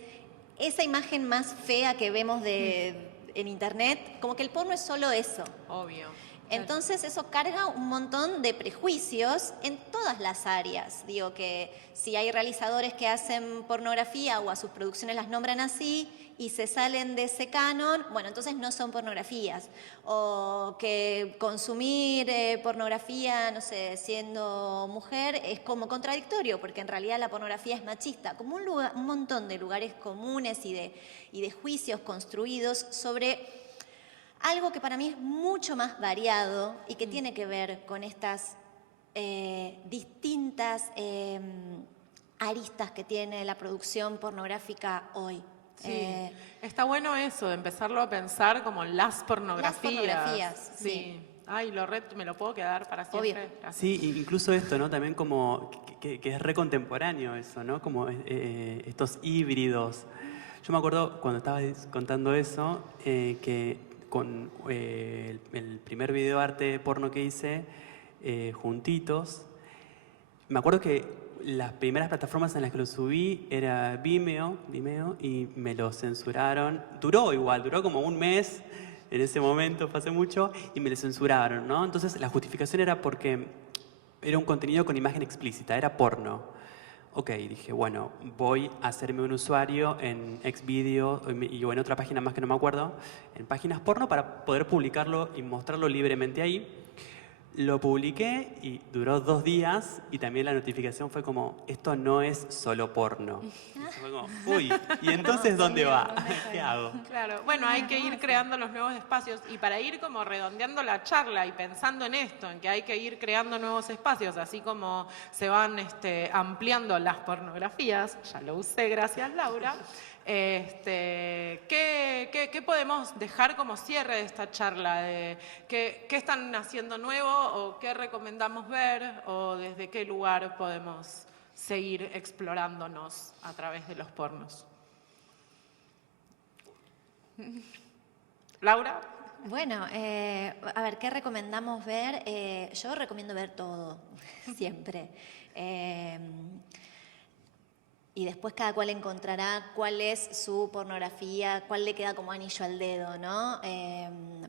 esa imagen más fea que vemos en internet, como que el porno es solo eso. Obvio. Entonces eso carga un montón de prejuicios en todas las áreas. Digo que si hay realizadores que hacen pornografía o a sus producciones las nombran así y se salen de ese canon, bueno, entonces no son pornografías. O que consumir pornografía, no sé, siendo mujer es como contradictorio, porque en realidad la pornografía es machista. Como un montón de lugares comunes y de juicios construidos sobre algo que para mí es mucho más variado y que tiene que ver con estas distintas aristas que tiene la producción pornográfica hoy. Sí. Está bueno eso, de empezarlo a pensar como las pornografías. Las pornografías, sí. Ay, me lo puedo quedar para siempre. Obvio. Sí, incluso esto, ¿no? También como que es re contemporáneo eso, ¿no? Como estos híbridos. Yo me acuerdo cuando estabas contando eso, que con el primer video de arte porno que hice, Juntitos, me acuerdo que las primeras plataformas en las que lo subí era Vimeo, y me lo censuraron. Duró como 1 mes, en ese momento, fue hace mucho, y me lo censuraron, ¿no? Entonces la justificación era porque era un contenido con imagen explícita, era porno. ok, dije, bueno, voy a hacerme un usuario en Xvideo y en otra página más que no me acuerdo, en páginas porno para poder publicarlo y mostrarlo libremente ahí. Lo publiqué y duró 2 días y también la notificación fue como, esto no es solo porno. Y fue como, uy, ¿y entonces dónde va? ¿Qué hago? Claro, bueno, hay que ir creando los nuevos espacios y para ir como redondeando la charla y pensando en esto, en que hay que ir creando nuevos espacios, así como se van ampliando las pornografías, ya lo usé, gracias Laura. ¿Qué podemos dejar como cierre de esta charla? ¿Qué están haciendo nuevo o qué recomendamos ver o desde qué lugar podemos seguir explorándonos a través de los pornos? ¿Laura? Bueno, a ver, ¿qué recomendamos ver? Yo recomiendo ver todo, siempre. Y después cada cual encontrará cuál es su pornografía, cuál le queda como anillo al dedo, ¿no?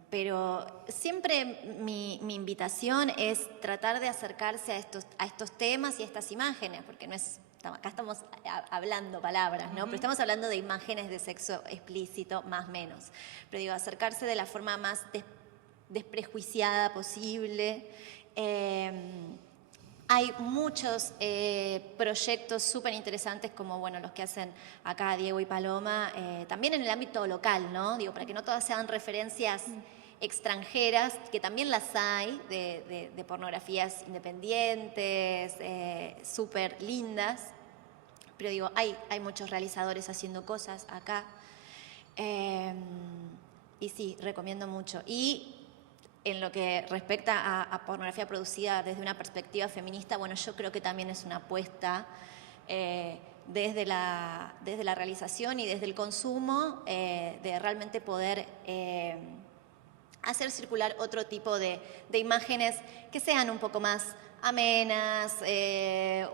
Pero siempre mi invitación es tratar de acercarse a estos temas y a estas imágenes, porque no es, acá estamos hablando palabras, ¿no? Pero estamos hablando de imágenes de sexo explícito, más o menos. Pero digo, acercarse de la forma más desprejuiciada posible. Hay muchos proyectos súper interesantes como bueno, los que hacen acá Diego y Paloma, también en el ámbito local, ¿no? Digo, para que no todas sean referencias extranjeras, que también las hay, de pornografías independientes, súper lindas, pero digo, hay muchos realizadores haciendo cosas acá. Y sí, recomiendo mucho. Y en lo que respecta a pornografía producida desde una perspectiva feminista, bueno, yo creo que también es una apuesta desde la realización y desde el consumo de realmente poder hacer circular otro tipo de imágenes que sean un poco más amenas,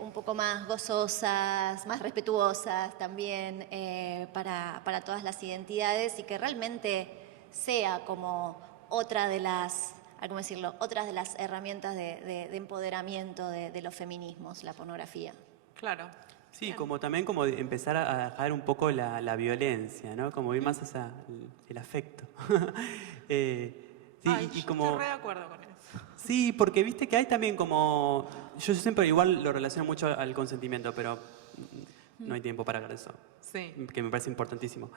un poco más gozosas, más respetuosas también para todas las identidades y que realmente sea como otra de las, ¿cómo decirlo? Otras de las herramientas de empoderamiento de los feminismos, la pornografía. Claro. Sí, Bien. como también como empezar a dejar un poco la violencia, ¿no? Como ir más hacia el afecto. Sí, Ay, y yo como... estoy re de acuerdo con eso. Sí, porque viste que hay también como... Yo siempre igual lo relaciono mucho al consentimiento, pero no hay tiempo para hablar de eso. Sí. Que me parece importantísimo.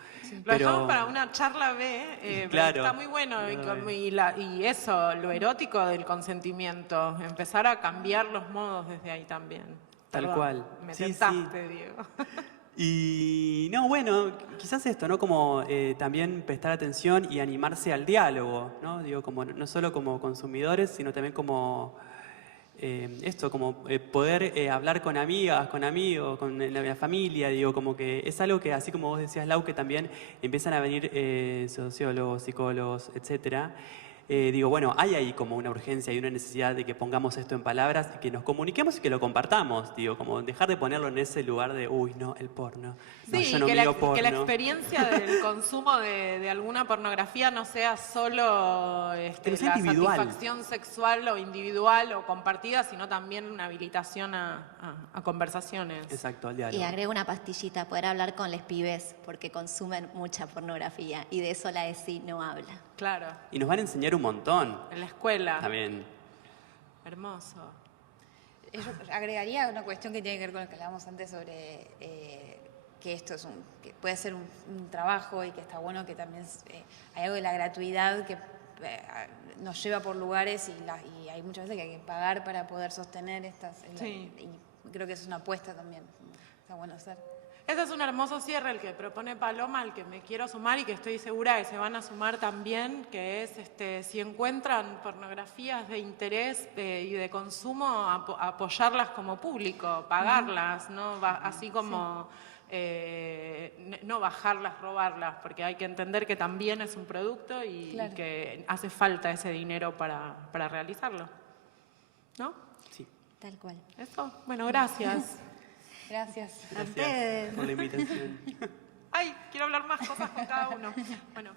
Lo dejamos para una charla B, Claro. está muy bueno y eso, lo erótico del consentimiento, empezar a cambiar los modos desde ahí también. Tal Perdón, cual. Me Sí, tentaste, Diego. Y no, bueno, quizás esto, ¿no? Como también prestar atención y animarse al diálogo, ¿no? Digo, como no solo como consumidores, sino también como poder hablar con amigas, con amigos, con la familia, digo, como que es algo que, así como vos decías, Lau, que también empiezan a venir sociólogos, psicólogos, etcétera. Digo, bueno, hay ahí como una urgencia y una necesidad de que pongamos esto en palabras y que nos comuniquemos y que lo compartamos, digo, como dejar de ponerlo en ese lugar de, uy, no, el porno. No, Sí, yo no que miro porno. que la experiencia del consumo de alguna pornografía no sea solo Que no sea la individual. satisfacción sexual o individual o compartida, sino también una habilitación a conversaciones. Exacto, al diálogo. Y agrego una pastillita, poder hablar con les pibes, porque consumen mucha pornografía y de eso la ESI no habla. Claro, Y nos van a enseñar un montón en la escuela. también. Hermoso. Yo agregaría una cuestión que tiene que ver con lo que hablábamos antes sobre que esto es que puede ser un trabajo y que está bueno que también hay algo de la gratuidad que nos lleva por lugares y hay muchas veces que hay que pagar para poder sostener estas. Sí. Y creo que eso es una apuesta también. Está bueno hacer. Ese es un hermoso cierre el que propone Paloma, al que me quiero sumar y que estoy segura que se van a sumar también, que es si encuentran pornografías de interés y de consumo, apoyarlas como público, pagarlas, ¿no? Así como no bajarlas, robarlas, porque hay que entender que también es un producto y que hace falta ese dinero para realizarlo. ¿No? Sí. Tal cual. ¿Eso? Bueno, gracias. Gracias. Gracias por la invitación. Ay, quiero hablar más cosas con cada uno. Bueno.